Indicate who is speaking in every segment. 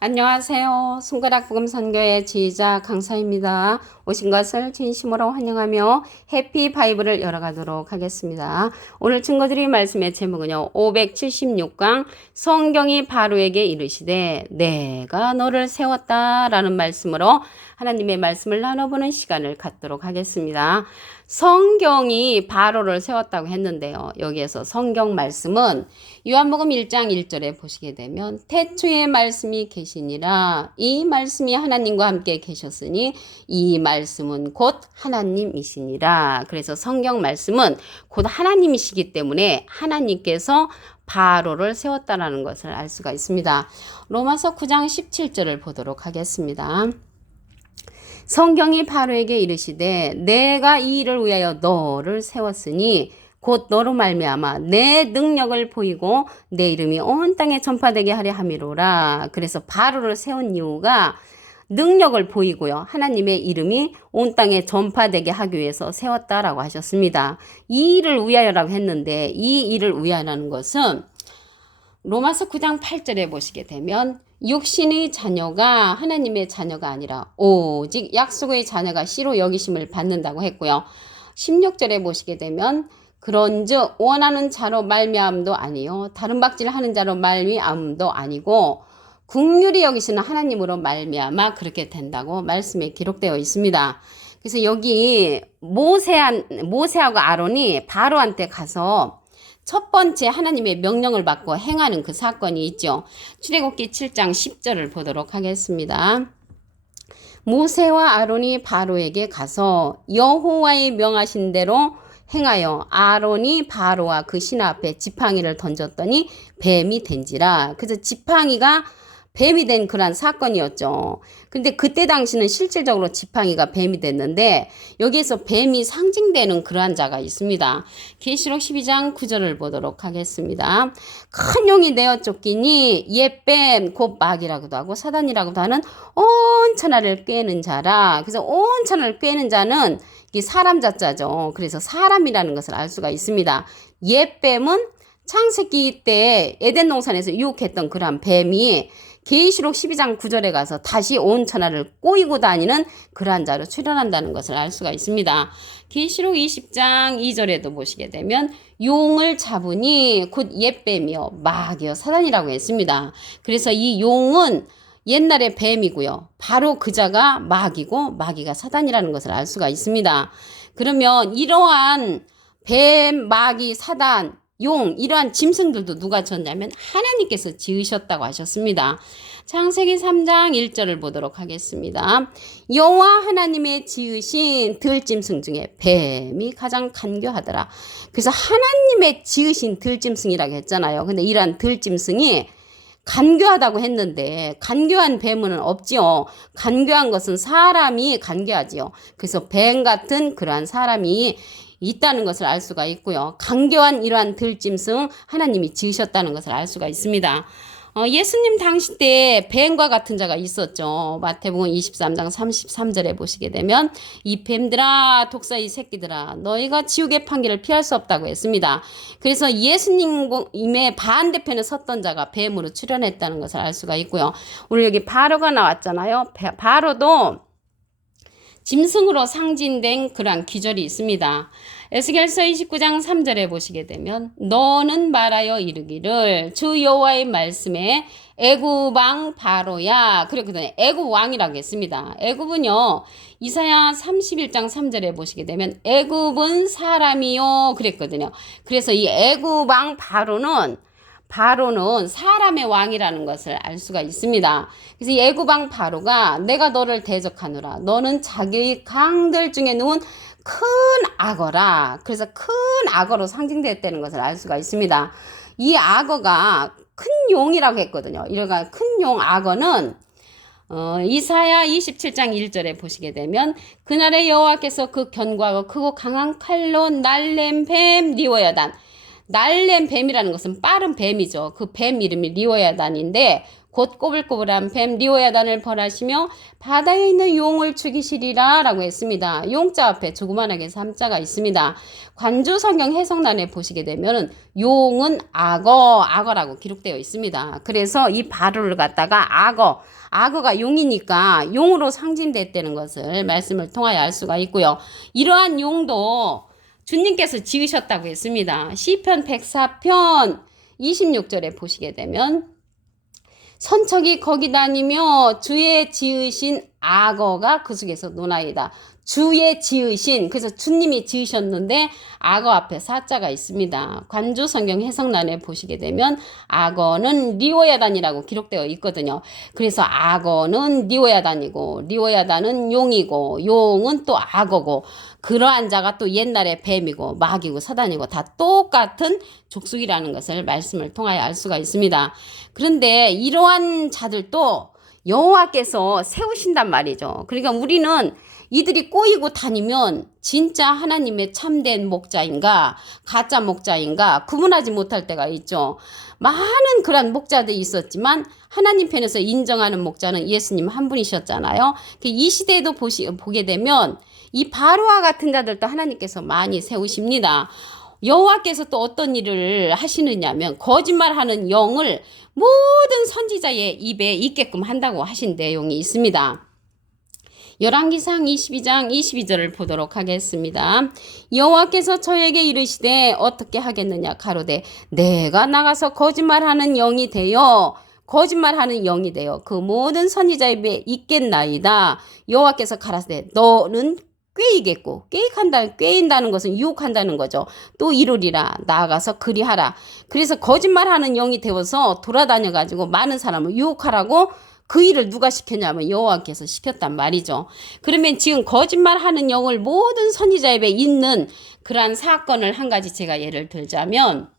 Speaker 1: 안녕하세요. 손가락 복음 선교의 지휘자 강사입니다. 오신 것을 진심으로 환영하며 해피 바이블을 열어가도록 하겠습니다. 오늘 증거드릴 말씀의 제목은요. 576강 성경이 바로에게 이르시되 내가 너를 세웠다라는 말씀으로 하나님의 말씀을 나눠보는 시간을 갖도록 하겠습니다. 성경이 바로를 세웠다고 했는데요. 여기에서 성경 말씀은 요한복음 1장 1절에 보시게 되면 태초에 말씀이 계시니라 이 말씀이 하나님과 함께 계셨으니 이 말씀은 곧 하나님이시니라. 그래서 성경 말씀은 곧 하나님이시기 때문에 하나님께서 바로를 세웠다라는 것을 알 수가 있습니다. 로마서 9장 17절을 보도록 하겠습니다. 성경이 바로에게 이르시되 내가 이 일을 위하여 너를 세웠으니 곧 너로 말미암아 내 능력을 보이고 내 이름이 온 땅에 전파되게 하려 함이로라. 그래서 바로를 세운 이유가 능력을 보이고요. 하나님의 이름이 온 땅에 전파되게 하기 위해서 세웠다라고 하셨습니다. 이 일을 위하여라고 했는데 이 일을 위하여라는 것은 로마서 9장 8절에 보시게 되면 육신의 자녀가 하나님의 자녀가 아니라 오직 약속의 자녀가 씨로 여기심을 받는다고 했고요. 16절에 보시게 되면 그런즉 원하는 자로 말미암도 아니요 다른 박질 하는 자로 말미암도 아니고 국률이 여기시는 하나님으로 말미암아 그렇게 된다고 말씀에 기록되어 있습니다. 그래서 여기 모세한 모세하고 아론이 바로한테 가서 첫 번째 하나님의 명령을 받고 행하는 그 사건이 있죠. 출애굽기 7장 10절을 보도록 하겠습니다. 모세와 아론이 바로에게 가서 여호와의 명하신 대로 행하여 아론이 바로와 그 신하 앞에 지팡이를 던졌더니 뱀이 된지라. 그래서 지팡이가 뱀이 된 그러한 사건이었죠. 근데 그때 당시는 실질적으로 지팡이가 뱀이 됐는데 여기에서 뱀이 상징되는 그러한 자가 있습니다. 계시록 12장 9절을 보도록 하겠습니다. 큰 용이 내어 쫓기니 옛뱀 곧 마귀라고도 하고 사단이라고도 하는 온 천하를 꿰는 자라. 그래서 온 천하를 꿰는 자는 이 사람 자자죠. 그래서 사람이라는 것을 알 수가 있습니다. 옛뱀은 창세기 때 에덴 동산에서 유혹했던 그러한 뱀이 계시록 12장 9절에 가서 다시 온 천하를 꼬이고 다니는 그러한 자로 출현한다는 것을 알 수가 있습니다. 계시록 20장 2절에도 보시게 되면 용을 잡으니 곧 옛뱀이요 마귀요 사단이라고 했습니다. 그래서 이 용은 옛날의 뱀이고요. 바로 그 자가 마귀고 마귀가 사단이라는 것을 알 수가 있습니다. 그러면 이러한 뱀, 마귀, 사단, 용 이러한 짐승들도 누가 졌냐면 하나님께서 지으셨다고 하셨습니다. 창세기 3장 1절을 보도록 하겠습니다. 여호와 하나님의 지으신 들짐승 중에 뱀이 가장 간교하더라. 그래서 하나님의 지으신 들짐승이라고 했잖아요. 근데 이러한 들짐승이 간교하다고 했는데 간교한 뱀은 없지요. 간교한 것은 사람이 간교하지요. 그래서 뱀 같은 그러한 사람이 있다는 것을 알 수가 있고요. 강교한 이러한 들짐승 하나님이 지으셨다는 것을 알 수가 있습니다. 어, 예수님 당시 때 뱀과 같은 자가 있었죠. 마태복음 23장 33절에 보시게 되면 이 뱀들아 독사의 새끼들아 너희가 지옥의 판결을 피할 수 없다고 했습니다. 그래서 예수님의 반대편에 섰던 자가 뱀으로 출현했다는 것을 알 수가 있고요. 오늘 여기 바로가 나왔잖아요. 바로도 짐승으로 상징된 그러한 기절이 있습니다. 에스겔서 29장 3절에 보시게 되면 너는 말하여 이르기를 주 여호와의 말씀에 애굽 왕 바로야 그랬거든요. 애굽 왕이라고 했습니다. 애굽은요. 이사야 31장 3절에 보시게 되면 애굽은 사람이요 그랬거든요. 그래서 이 애굽 왕 바로는 바로는 사람의 왕이라는 것을 알 수가 있습니다. 그래서 예구방 바로가 내가 너를 대적하노라. 너는 자기의 강들 중에 누운 큰 악어라. 그래서 큰 악어로 상징되었다는 것을 알 수가 있습니다. 이 악어가 큰 용이라고 했거든요. 이러가 큰 용 악어는 어, 이사야 27장 1절에 보시게 되면 그날의 여호와께서 그 견고하고 크고 강한 칼로 날렘 뱀 리워여단 날렘 뱀이라는 것은 빠른 뱀이죠. 그 뱀 이름이 리워야단인데 곧 꼬불꼬불한 뱀 리오야단을 벌하시며 바다에 있는 용을 죽이시리라 라고 했습니다. 용자 앞에 조그만하게 삼자가 있습니다. 관주 성경 해석란에 보시게 되면은 용은 악어, 악어라고 기록되어 있습니다. 그래서 이 발을 갖다가 악어, 악어가 용이니까 용으로 상징됐다는 것을 말씀을 통하여 알 수가 있고요. 이러한 용도 주님께서 지으셨다고 했습니다. 시편 104편 26절에 보시게 되면 선척이 거기 다니며 주의 지으신 악어가 그 속에서 노나이다. 주의 지으신 그래서 주님이 지으셨는데 악어 앞에 사자가 있습니다. 관주 성경 해석란에 보시게 되면 악어는 리오야단이라고 기록되어 있거든요. 그래서 악어는 리오야단이고 리오야단은 용이고 용은 또 악어고 그러한 자가 또 옛날에 뱀이고 마귀고 사단이고 다 똑같은 족속이라는 것을 말씀을 통하여 알 수가 있습니다. 그런데 이러한 자들도 여호와께서 세우신단 말이죠. 그러니까 우리는 이들이 꼬이고 다니면 진짜 하나님의 참된 목자인가 가짜 목자인가 구분하지 못할 때가 있죠. 많은 그런 목자들이 있었지만 하나님 편에서 인정하는 목자는 예수님 한 분이셨잖아요. 이 시대에도 보시, 보게 되면 이 바로와 같은 자들도 하나님께서 많이 세우십니다. 여호와께서 또 어떤 일을 하시느냐면 거짓말하는 영을 모든 선지자의 입에 있게끔 한다고 하신 내용이 있습니다. 열왕기상 22장 22절을 보도록 하겠습니다. 여호와께서 저에게 이르시되 어떻게 하겠느냐 가로되 내가 나가서 거짓말하는 영이 되어 거짓말하는 영이 되어 그 모든 선지자 입에 있겠나이다. 여호와께서 가라사대 너는 꾀이겠고 꾀익한다 꾀인다는 것은 유혹한다는 거죠. 또 이루리라 나아가서 그리하라. 그래서 거짓말하는 영이 되어서 돌아다녀 가지고 많은 사람을 유혹하라고 그 일을 누가 시켰냐면 여호와께서 시켰단 말이죠. 그러면 지금 거짓말하는 영을 모든 선지자 입에 있는 그러한 사건을 한 가지 제가 예를 들자면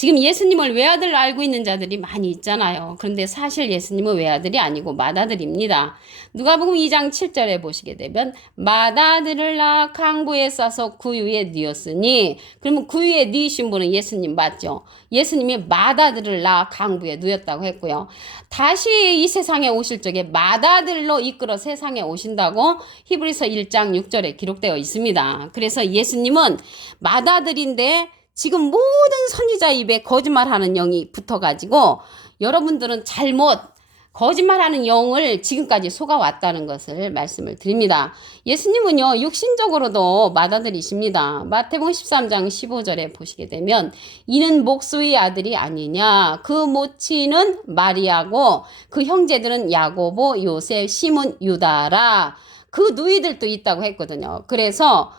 Speaker 1: 지금 예수님을 외아들로 알고 있는 자들이 많이 있잖아요. 그런데 사실 예수님은 외아들이 아니고 맏아들입니다. 누가복음 2장 7절에 보시게 되면 맏아들을 낳아 강부에 싸서 구유에 뉘었으니 그러면 구유에 뉘으신 분은 예수님 맞죠? 예수님이 맏아들을 낳아 강부에 누였다고 했고요. 다시 이 세상에 오실 적에 맏아들로 이끌어 세상에 오신다고 히브리서 1장 6절에 기록되어 있습니다. 그래서 예수님은 맏아들인데 지금 모든 선지자 입에 거짓말하는 영이 붙어가지고 여러분들은 잘못 거짓말하는 영을 지금까지 속아왔다는 것을 말씀을 드립니다. 예수님은요, 육신적으로도 맏아들이십니다. 마태복음 13장 15절에 보시게 되면, 이는 목수의 아들이 아니냐. 그 모친은 마리아고, 그 형제들은 야고보, 요셉, 시몬, 유다라. 그 누이들도 있다고 했거든요. 그래서,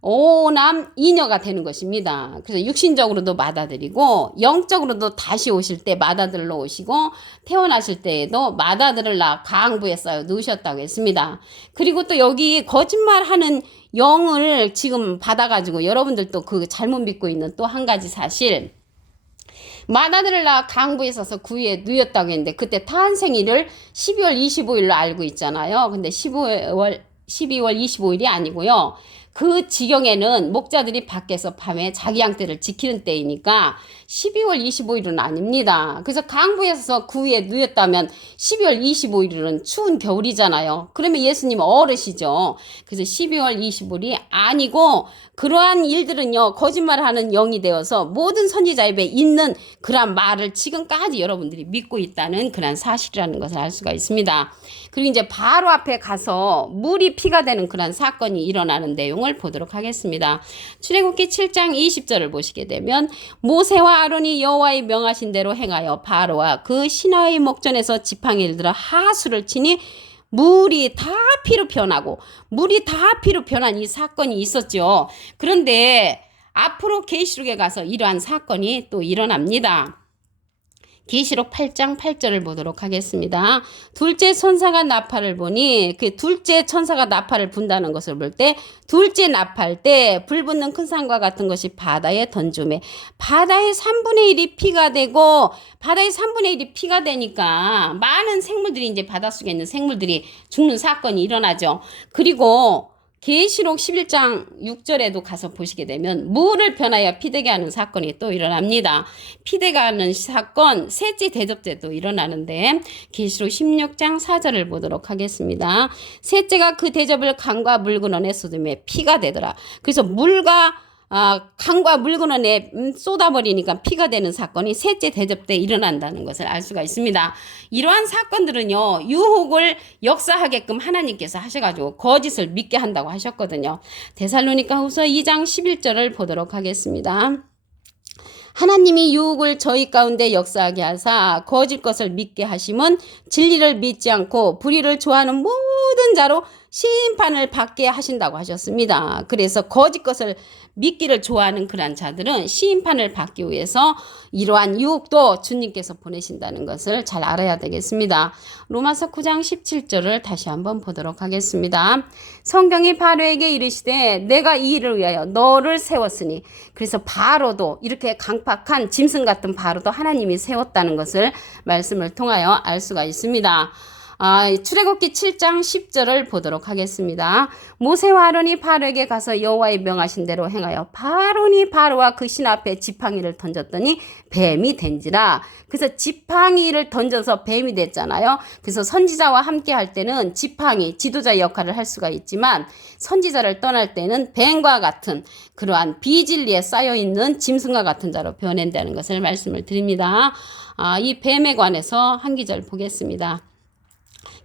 Speaker 1: 오남 이녀가 되는 것입니다. 그래서 육신적으로도 맏아들이고 영적으로도 다시 오실 때 맏아들로 오시고 태어나실 때에도 맏아들을 낳아 가항부에 쌓여 누우셨다고 했습니다. 그리고 또 여기 거짓말하는 영을 지금 받아가지고 여러분들도 그 잘못 믿고 있는 또 한 가지 사실 맏아들을 낳아 강부에 서서 구위에 누였다고 했는데 그때 탄생일을 12월 25일로 알고 있잖아요. 근데 15월 12월 25일이 아니고요. 그 지경에는 목자들이 밖에서 밤에 자기 양떼를 지키는 때이니까 12월 25일은 아닙니다. 그래서 강부에서 구위에 누였다면 12월 25일은 추운 겨울이잖아요. 그러면 예수님 어르시죠. 그래서 12월 25일이 아니고 그러한 일들은요 거짓말하는 영이 되어서 모든 선지자 입에 있는 그러한 말을 지금까지 여러분들이 믿고 있다는 그러한 사실이라는 것을 알 수가 있습니다. 그리고 이제 바로 앞에 가서 물이 피가 되는 그러한 사건이 일어나는 내용을 보도록 하겠습니다. 출애굽기 7장 20절을 보시게 되면 모세와 아론이 여호와의 명하신 대로 행하여 바로와 그 신하의 목전에서 지팡이를 들어 하수를 치니 물이 다 피로 변하고 물이 다 피로 변한 이 사건이 있었죠. 그런데 앞으로 계시록에 가서 이러한 사건이 또 일어납니다. 계시록 8장 8절을 보도록 하겠습니다. 둘째 천사가 나팔을 보니 그 둘째 천사가 나팔을 분다는 것을 볼 때 둘째 나팔 때 불 붙는 큰 산과 같은 것이 바다에 던짐에 바다의 3분의 1이 피가 되고 바다의 3분의 1이 피가 되니까 많은 생물들이 이제 바닷속에 있는 생물들이 죽는 사건이 일어나죠. 그리고 계시록 11장 6절에도 가서 보시게 되면 무를 변하여 피되게 하는 사건이 또 일어납니다. 피되게 하는 사건 셋째 대접 때도 일어나는데 계시록 16장 4절을 보도록 하겠습니다. 셋째가 그 대접을 강과 물 근원에 쏟음에 피가 되더라. 그래서 물과 아, 강과 물 근원에 음, 쏟아버리니까 피가 되는 사건이 셋째 대접 때 일어난다는 것을 알 수가 있습니다. 이러한 사건들은요, 유혹을 역사하게끔 하나님께서 하셔가지고 거짓을 믿게 한다고 하셨거든요. 데살로니가 후서 2장 11절을 보도록 하겠습니다. 하나님이 유혹을 저희 가운데 역사하게 하사 거짓 것을 믿게 하심은 진리를 믿지 않고 불의를 좋아하는 모든 자로 심판을 받게 하신다고 하셨습니다. 그래서 거짓 것을 믿기를 좋아하는 그러한 자들은 심판을 받기 위해서 이러한 유혹도 주님께서 보내신다는 것을 잘 알아야 되겠습니다. 로마서 9장 17절을 다시 한번 보도록 하겠습니다. 성경이 바로에게 이르시되 내가 이 일을 위하여 너를 세웠으니 그래서 바로도 이렇게 강팍한 짐승 같은 바로도 하나님이 세웠다는 것을 말씀을 통하여 알 수가 있습니다. 아, 출애굽기 7장 10절을 보도록 하겠습니다. 모세와 아론이 바로에게 가서 여호와의 명하신 대로 행하여 바론이 바로와 그 신 앞에 지팡이를 던졌더니 뱀이 된지라. 그래서 지팡이를 던져서 뱀이 됐잖아요. 그래서 선지자와 함께 할 때는 지팡이, 지도자 역할을 할 수가 있지만 선지자를 떠날 때는 뱀과 같은 그러한 비진리에 쌓여 있는 짐승과 같은 자로 변한다는 것을 말씀을 드립니다. 아, 이 뱀에 관해서 한 기절 보겠습니다.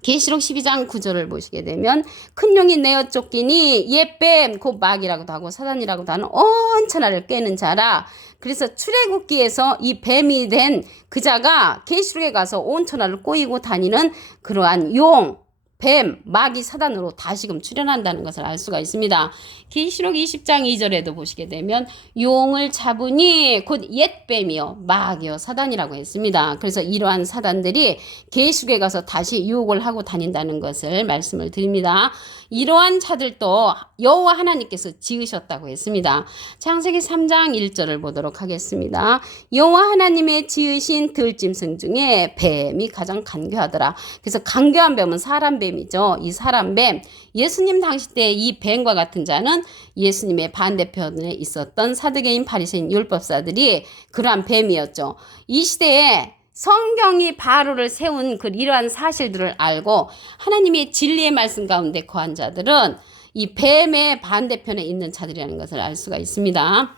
Speaker 1: 계시록 12장 9절을 보시게 되면 큰 용이 내어 쫓기니 옛뱀 곧 마귀라고도 하고 사단이라고도 하는 온 천하를 깨는 자라. 그래서 출애굽기에서 이 뱀이 된 그자가 계시록에 가서 온 천하를 꼬이고 다니는 그러한 용 뱀, 마귀, 사단으로 다시금 출현한다는 것을 알 수가 있습니다. 계시록 20장 2절에도 보시게 되면 용을 잡으니 곧 옛뱀이요 마귀요 사단이라고 했습니다. 그래서 이러한 사단들이 계시록에 가서 다시 유혹을 하고 다닌다는 것을 말씀을 드립니다. 이러한 자들도 여호와 하나님께서 지으셨다고 했습니다. 창세기 3장 1절을 보도록 하겠습니다. 여호와 하나님의 지으신 들짐승 중에 뱀이 가장 간교하더라. 그래서 간교한 뱀은 사람 뱀이죠. 이 사람 뱀 예수님 당시 때 이 뱀과 같은 자는 예수님의 반대편에 있었던 사두개인 바리새인 율법사들이 그러한 뱀이었죠. 이 시대에 성경이 바로를 세운 그 이러한 사실들을 알고 하나님의 진리의 말씀 가운데 거한 자들은 이 뱀의 반대편에 있는 자들이라는 것을 알 수가 있습니다.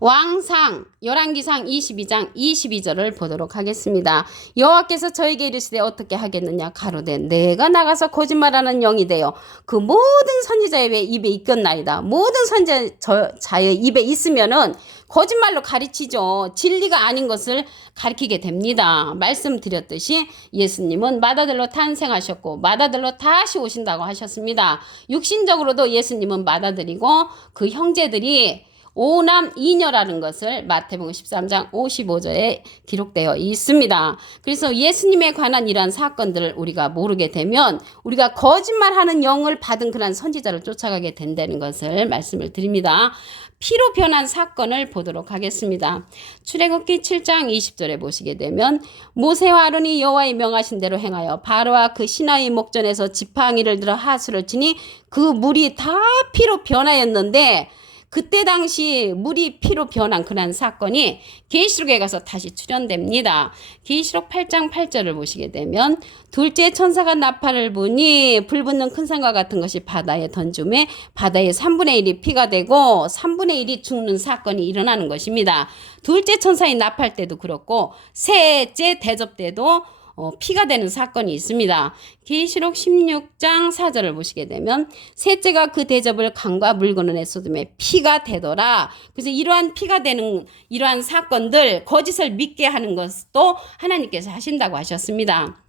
Speaker 1: 왕상 열왕기상 22장 22절을 보도록 하겠습니다. 여호와께서 저에게 이르시되 어떻게 하겠느냐 가로되 내가 나가서 거짓말하는 영이 되어 그 모든 선지자의 입에 있겠나이다. 모든 선지자의 입에 있으면은 거짓말로 가르치죠. 진리가 아닌 것을 가르치게 됩니다. 말씀드렸듯이 예수님은 마다들로 탄생하셨고 마다들로 다시 오신다고 하셨습니다. 육신적으로도 예수님은 마다들이고 그 형제들이 오남 이녀라는 것을 마태복음 13장 55절에 기록되어 있습니다. 그래서 예수님에 관한 이러한 사건들을 우리가 모르게 되면 우리가 거짓말하는 영을 받은 그런 선지자를 쫓아가게 된다는 것을 말씀을 드립니다. 피로 변한 사건을 보도록 하겠습니다. 출애굽기 7장 20절에 보시게 되면 모세와 아론이 여호와의 명하신 대로 행하여 바로와 그 시나이 목전에서 지팡이를 들어 하수를 치니 그 물이 다 피로 변하였는데 그때 당시 물이 피로 변한 그런 사건이 계시록에 가서 다시 출현됩니다. 계시록 8장 8절을 보시게 되면 둘째 천사가 나팔을 부니 불 붙는 큰 산과 같은 것이 바다에 던짐에 바다의 3분의 1이 피가 되고 3분의 1이 죽는 사건이 일어나는 것입니다. 둘째 천사의 나팔 때도 그렇고 셋째 대접 때도 어, 피가 되는 사건이 있습니다. 계시록 16장 4절을 보시게 되면 셋째가 그 대접을 강과 물건을 쏟음에 피가 되더라. 그래서 이러한 피가 되는 이러한 사건들 거짓을 믿게 하는 것도 하나님께서 하신다고 하셨습니다.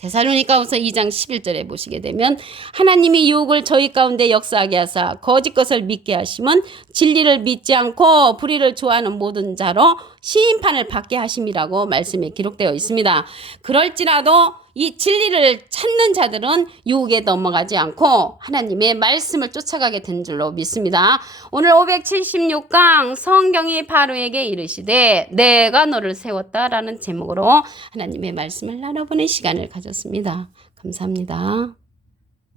Speaker 1: 데살로니가후서 2장 11절에 보시게 되면 하나님이 유혹을 저희 가운데 역사하게 하사 거짓 것을 믿게 하시면 진리를 믿지 않고 불의를 좋아하는 모든 자로 심판을 받게 하심이라고 말씀에 기록되어 있습니다. 그럴지라도 이 진리를 찾는 자들은 유혹에 넘어가지 않고 하나님의 말씀을 쫓아가게 된 줄로 믿습니다. 오늘 576강 성경이 바로에게 이르시되 내가 너를 세웠다라는 제목으로 하나님의 말씀을 나눠보는 시간을 가졌습니다. 감사합니다.